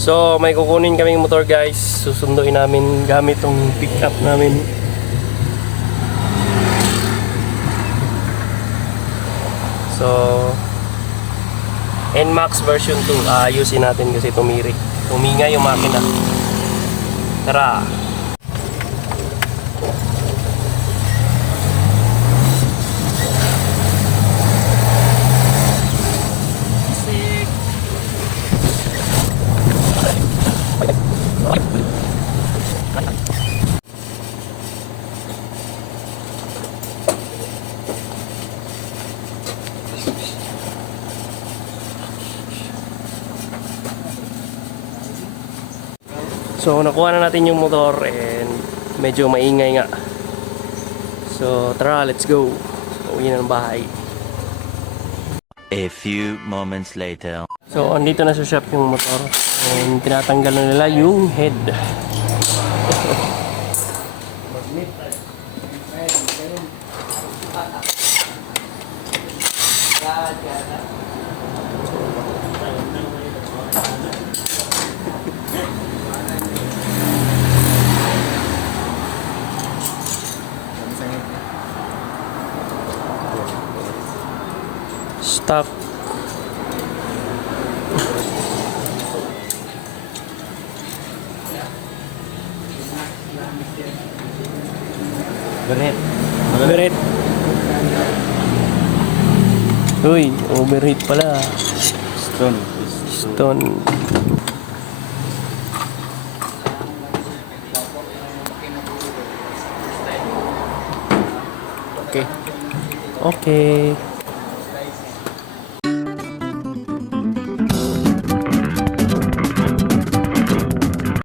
So may kukunin kaming motor guys. Susunduin namin gamit tong pick up namin. So NMAX version 2 ayusin natin kasi tumirik. Umingay yung makina. Tara. So nakuha na natin yung motor and medyo maingay nga. So tara, let's go. Uwi na ng bahay. A few moments later. So andito na sa shop yung motor and tinatanggal na nila yung head. Stop. Overheat. Uy, overheat pala. Stone. Okay.